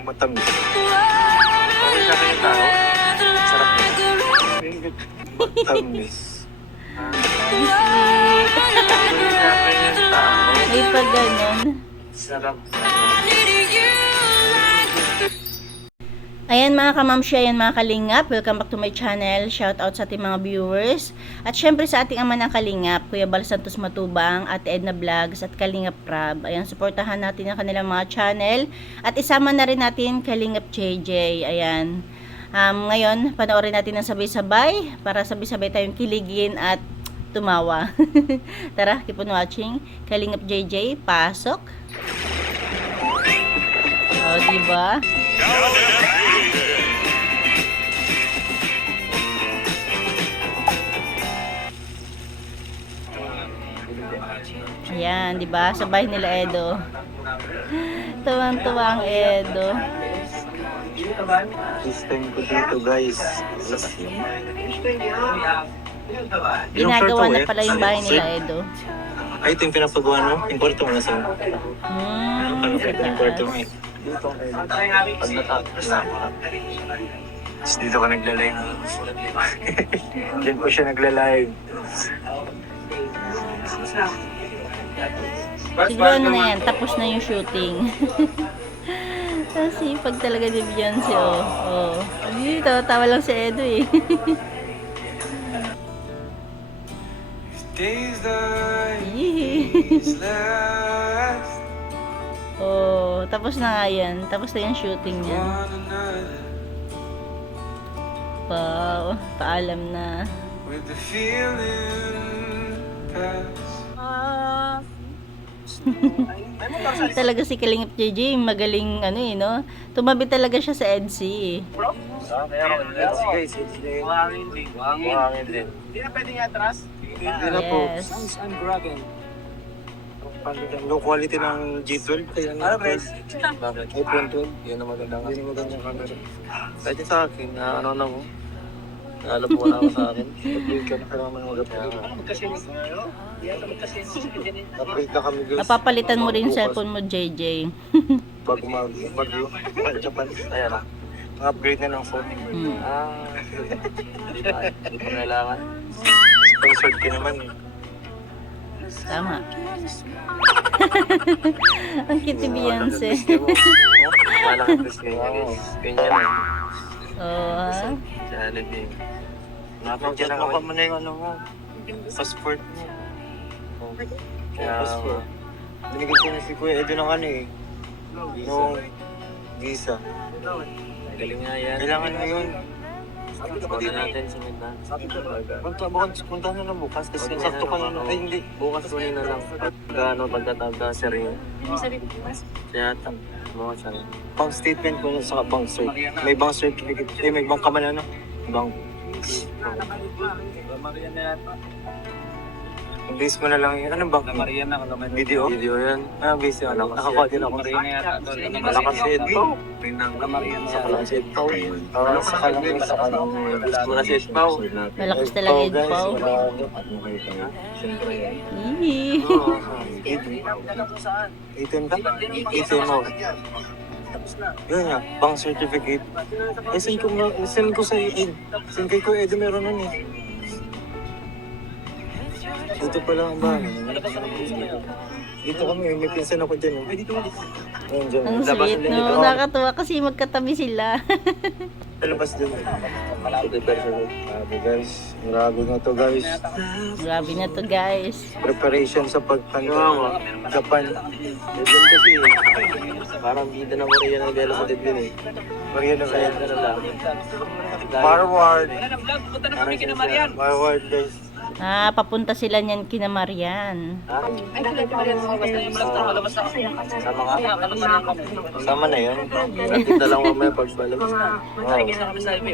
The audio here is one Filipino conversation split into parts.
Matamis. Okay sa kayo tao? Sarap niya. Matamis. May pa ganun. Sarap. Ayan mga kamamsya, ayan mga kalingap, welcome back to my channel. Shout out sa ating mga viewers. At syempre sa ating ama ng kalingap, Kuya Bal Santos Matubang, Ate Edna Vlogs at Kalingap Prab. Ayan, supportahan natin ang kanilang mga channel. At isama na rin natin Kalingap JJ. Ayan. Ngayon, panoorin natin ng sabay-sabay para sabay-sabay tayong kiligin at tumawa. Tara, keep on watching. Kalingap JJ, pasok. O, diba? Ayan, di ba? Sabay nila Edo. Tuwang-tuwa ang Edo. This time ko dito guys. Ginagawa na pala yung bahay nila Edo. Ay, ito yung pinapagawa no? Yung kwarto mo nasa mo. Ano Sa yung kwarto mo eh? taas. Dito pag natapos na. Tapos dito ka nagla-live. Diyan po siya nagla-live. Siguro ano na yan, tapos na yung shooting. Kasi pag talaga ni Beyonce, oh. Hindi, tawa lang si Edo eh. Oh, tapos na nga yan. Tapos na yung shooting niya. Wow, paalam na. Talaga si Kalingap JJ, magaling ano eh, no? Tumabi talaga siya sa EDC eh. Guys, buhangin din. Buhangin din. Hindi na pwedeng atras? Hindi na po. Yes. Low quality ng G12. Ano guys? iPhone 12. Yun ang magandang camera. Kahit yung sa akin, ano na mo? Naalap mo na ako sa akin. Upgrade ka na kailangan mag-upgrade. Upgrade na kami guys. Napapalitan mo rin yung cellphone mo, JJ. Bago mag-bagyo. Japan. Ayan na. Upgrade na ng phone. Hindi ko kailangan. Sponsored ka naman eh. Tama. Ang cute ni Beyonce. Malaking plus kayo guys. Ganyan na. Oh, ha? Jollibee. Napagyan mo pa muna yung ano mo. Passport mo. Kaya, binigyan ko na si Kuya Edo ng ano eh. Nung visa. Galing nga yan. Kailangan mo yun. Punta natin sa Mindan. Punta na lang bukas kasi sakto ka na. Ay hindi. Bukas mo na lang. Pagkano pagkatagda sa rin. Kaya mga siya. Bank statement ko sa bank cert. May bank certificate. May bank ka man ano? Bank. Base mo na lang yun. Anong bank? Video? Video yan. Base yun. Nakakuha din ako. Malakas si Edpo. Sa kalang si Edpo. Sa kalang muna si Edpo. Malakas talaga Edpo. Hihi. ATM ka? ATM mo. Yun nga, bank certificate. Send ko sa Ed. Send kay Kuya Edo meron nun eh. Dito pala ang bahay. Dito kami, may pinsan ako dyan. Ayun dyan. Ang sweet, no? Nakakatuwa kasi magkatabi sila. Palabas dyan. Grabe guys. Grabe na to guys. Grabe na to guys. Preparation sa pagpunta Japan. Dyan kasi parang bida na Maria ng Dela sa Dedlin eh. Maria na kaya na lang. Forward. Forward guys. Papunta sila niyan kina Marian. Sama ka? Sama na yun. Nakita lang mo may pagbalik.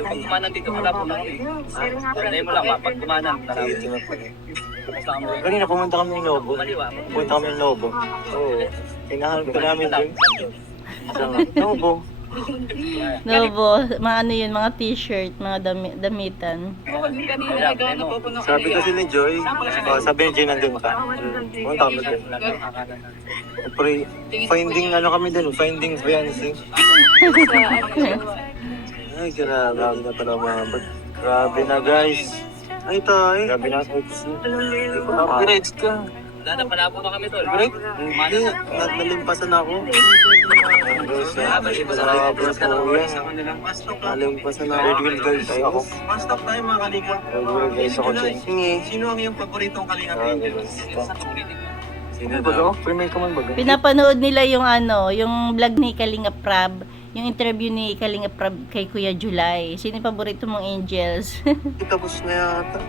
Kumanan dito wala po lang eh. Hindi mo lang pag kumanan. Kanina pumunta kami ng Lobo. Pumunta kami ng Lobo. Oo. Hinahanap ka namin dun. Lobo. No po, mga ano yun, mga t-shirt, mga damitan. Kanina nagana po ko ng Sabi kasi ni Joy, sabi ni Joy nandun ka. Punta kami dun. Pre, finding ano kami dun, finding fiancé. Ay, grabe na pala umabot. Grabe na guys. Ay tayo. Grabe na. Upgrades ka. Napalabo na kami tol. Upgrade? Hindi. Nalimpasan ako. Nalimpasan ako. Red wheel guys ako. Stop tayo mga kalingap. Red wheel guys ako dyan. Sino ang iyong paboritong kalingap angels? Sino daw? Premier ka man baga? Pinapanood nila yung ano, yung vlog ni Kalinga Prab, yung interview ni Kalinga Prab kay Kuya July. Sino yung paborito mong angels? Tapos na yata.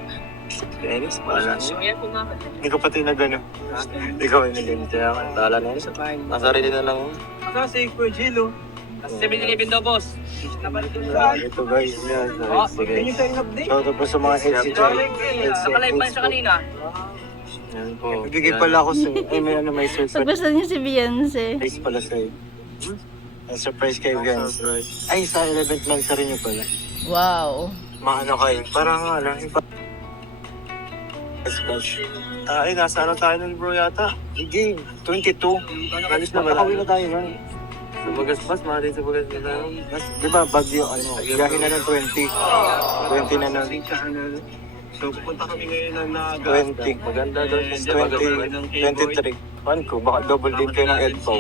Phoenix, pala. So yan po naman. Hindi ko pati nagano. Ikaw ay nagano. Kaya ka, tala na yun. Nasarili na lang. Asa si Kuya Jilo? 7-Eleven daw boss. Grabe ito guys. Yan. Sige. Can you sign up din? Shout out po sa mga headset. Nakalive pa siya kanina. Yan po. Bigay pala ako sa... Ay, may ano, may surprise. Nagustuhan niya si Beyonce. Surprise pala sa'yo. Ang surprise kay Vance. Ay, sa 11th month sa rin nyo pala. Wow. Maano kayo? Parang ano, ay, nasa ano tayo nun bro yata? Hindi, 22. Alis na ba? Nakawin na tayo nun. Sa Bagaspas, mahali sa Bagaspas tayo. Di ba, Bagyo, ano, gahin na ng 20. 20 na nun. So, pupunta kami ngayon ng Naga. 20. Maganda doon. 23. Pan ko, baka double din kayo ng EDPAW.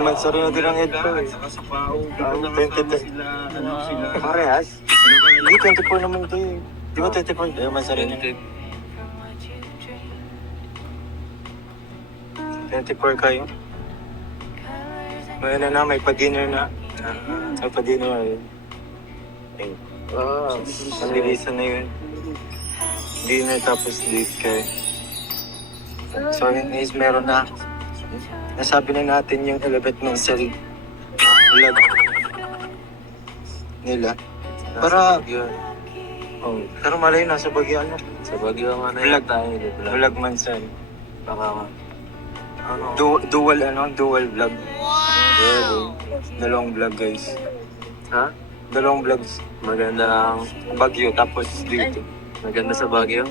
Mansari na din ang EDPAW eh. Saka sa Pao. 23. Parehas? Hindi, 24 naman ito eh. Di ba 24? Ayaw, mansari na. 24 kayo. May ano na, may pa-dinner na. May pa-dinner na yun. Wow, ang lilisan na yun. Dinner tapos date kayo. So yun guys, meron na. Nasabi na natin yung 11th month cell vlog nila. Para, oh, pero malay na sa Baguio ano. Sa Baguio ang ano vlog tayo. Vlog man cell. Baka dual vlog. Wow! Dalawang vlog guys. Ha? Dalawang vlogs. Maganda ang Baguio tapos dito. Maganda sa Baguio.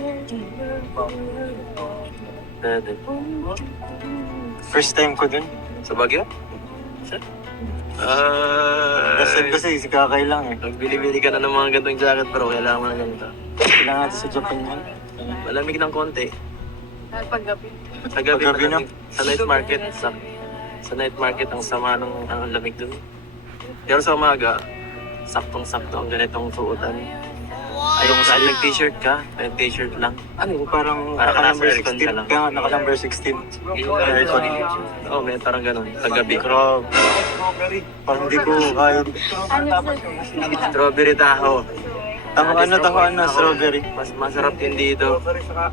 First time ko dun. Sa Baguio? Kasi si Kakay lang eh. Nagbili-bili ka na ng mga gantong jacket pero kailangan mo na ganito. Kailangan natin sa Japan yan. Malamig ng konti. Paggabi. Sa gabi, Paggabi na. malamig. Sa night market, sa night market ang sama ng ang lamig dun. Pero sa umaga, saktong-sakto ang ganitong suotan. Ay, kung saan nag-t-shirt ka, nag-t-shirt lang. Ano, parang Para naka-number nasa aircon ka 16. lang. Kaya naka-number 16. Aircon. Oo, may parang ganun. Sa gabi. Grabe. Parang hindi ko kaya. Strawberry taho. Tanguan na, strawberry. Mas masarap din dito. Sorry, saka,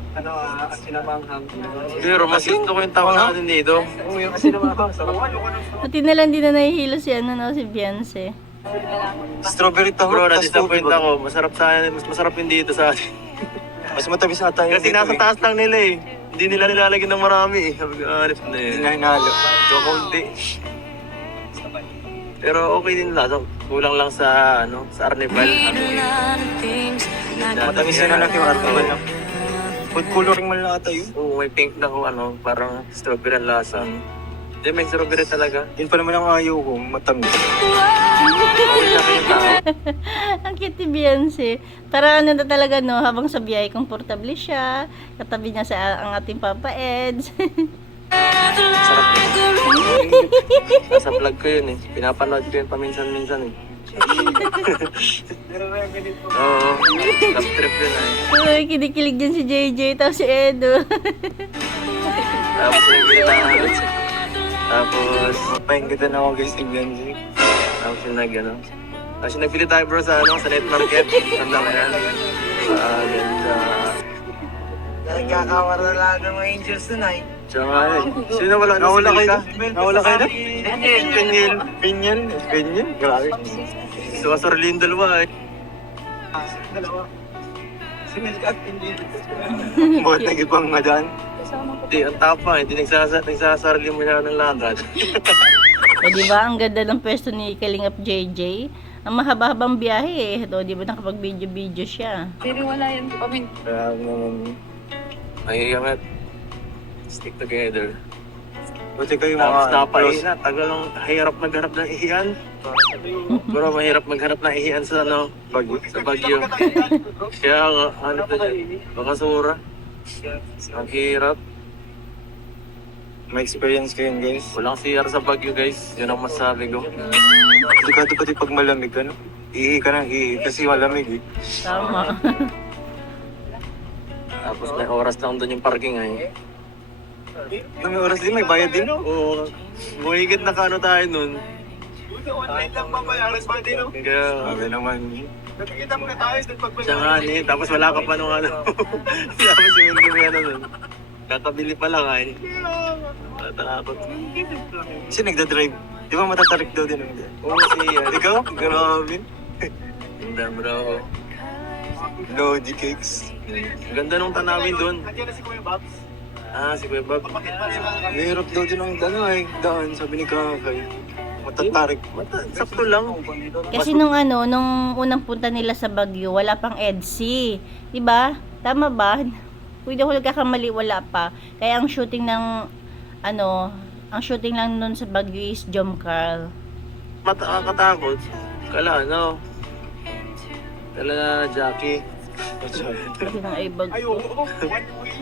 sinamanghang. Pero mas gusto ko yung taho natin dito. Oo, yung sinamanghang. Sarap. Pati na lang din na nahihilo si ano no, si Beyonce. Strawberry taho. Bro, tas na-disappoint tubig. ako. Masarap sa akin, mas masarap din dito sa atin. Mas matamis na tayo. Kasi nasa taas lang nila eh. Hindi nila nilalagyan ng marami eh. Sabi ko, honest na Hindi eh. na hinalo. So, konti. Pero okay din lasa. Kulang lang sa, ano, sa Arnival. Matamis na lang yung artiman. Food coloring man lang ata yun. Oo, may pink na kung ano, parang strawberry ang lasa. Hindi, may strawberry talaga. Yun pa naman ang ayaw ko, matamis. Okay na kayo tao. Ang cute ni Beyonce. Para ano na talaga no, habang sa biyahe, komportable siya. Katabi niya sa ang ating Papa Eds. Sarap yun. Nasa vlog ko yun eh. Pinapanood ko yun paminsan-minsan eh. Oo, love trip yun eh. Uy, kinikilig din si JJ, tapos si Edo. Tapos nagkita namin. Tapos, Pahingitan na ako guys ni Benji. tapos yung nag-ano. Tapos yung nagbili tayo bro sa ano, sa night market. Sanda ka yan. Ganda. Nagkakawara lang ng mga angels tonight. Tsaka eh. Sino wala? Nawala kayo ka? na? Nawala kayo na? Pinyin. Grabe. Suwasorlin dalawa eh. Dalawa. Si Milka at Pindy. Buhat nag ibang madaan. Hindi, ang tapang. Hindi nagsasarili mo siya ng lakad. O, di ba? Ang ganda ng pwesto ni Kalingap JJ. Ang mahaba-habang biyahe eh. O, di ba? Nakapag-video-video siya. Pero wala yan kami. Kaya naman. Ay, yamat. Stick together. Buti kayo Tapos mga napain na, tagal ng hirap maghanap ng ihian. Pero mahirap maghanap ng ihian sa ano, Bagyo. sa Bagyo. Kaya nga, ano pa dyan, bakasura. Ang hirap. May experience kayo guys. Walang CR sa Bagyo guys, yun ang masabi ko. Delikado pati pag malamig ano. Ihi ka ng ihi kasi malamig eh. Tama. Tapos may oras lang doon yung parking ay. May oras din, may bayad din. Oo, buhigit na kano tayo nun. Online lang mabayaran pa din. Kaya, Sabi naman. Nakikita mo na tayo sa siya nga ni, tapos wala ka pa nung ano. Tapos yung may ano nun. Kakabili pa lang ay. Tatakot. Kasi nagdadrive. Di ba matatarik daw din ang Oo, siya. Ikaw? Grabe. Ganda bro. Lodi cakes. Ang ganda nung tanawin doon. Nandiyan na si Kuya Babs. Ah, si Kuya Bob. Mahirap daw din ang daan, sabi ni Kakay. Matatarik. Sakto lang. Kasi nung unang punta nila sa Baguio, wala pang EDC. Diba? Tama ba? Kung hindi ako nagkakamali, wala pa. Kaya ang shooting ng, ang shooting lang nun sa Baguio is Jomcarl. Matakatakot. Kala, ano? Kala na Jackie. Kasi nang ibag Ay, ko. oo. One way.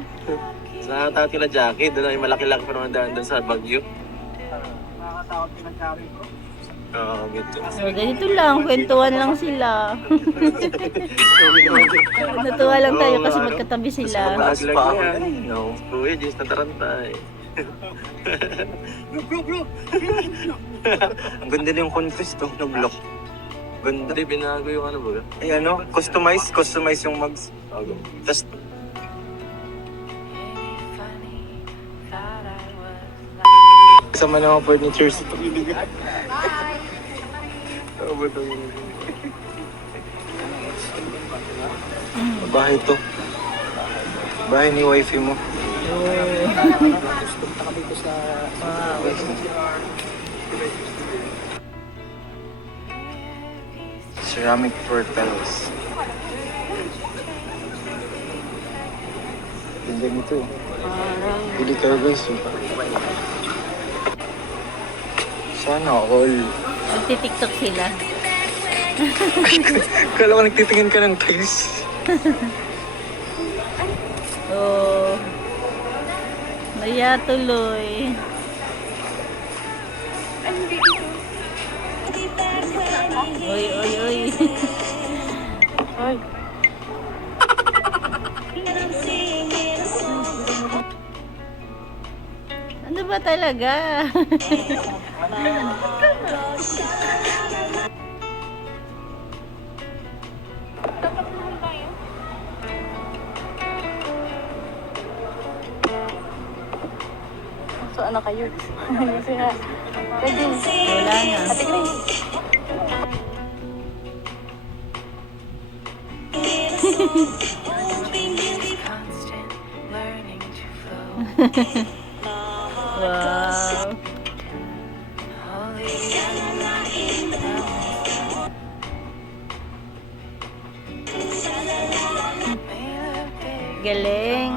Sa tawag kila Jackie, doon ay malaki-laki pa naman daan doon sa Baguio. Nakakatawag din ang sabi ko. Oo, gito. So, ganito lang, kwentuhan lang sila. Natuwa lang tayo kasi magkatabi sila. Mataas Lag pa ako. yan. No. Kuya, Diyos na tarantay. Bro. Ang ganda din yung confess to, na block. Ganda. Hindi, binago yung ano ba? Ay ano, customize yung mags. Tapos, kasama na mga furnitures ito. Bahay to. Bahay ni wifey mo. Ceramic portals. Ganda nito. Pili kayo guys. Sana all. Magti-tiktok sila. Kala ko nagtitingin ka ng tiles. Oh. Naya tuloy. Oy, oy, oy. Ano ba talaga? So ano kayo? Kasi nga, pwede. Wala na. Ate Grace. Wow. Galing.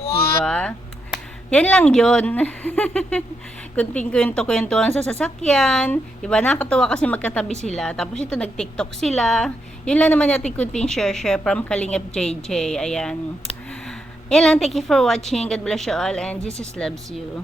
Diba? Yan lang yun. Kunting kwento-kwentuhan sa sasakyan. Diba? Nakakatuwa kasi magkatabi sila. Tapos ito, nag-tiktok sila. Yun lang naman natin kunting share from Kalingap JJ. Ayan. Yan lang. Thank you for watching. God bless you all and Jesus loves you.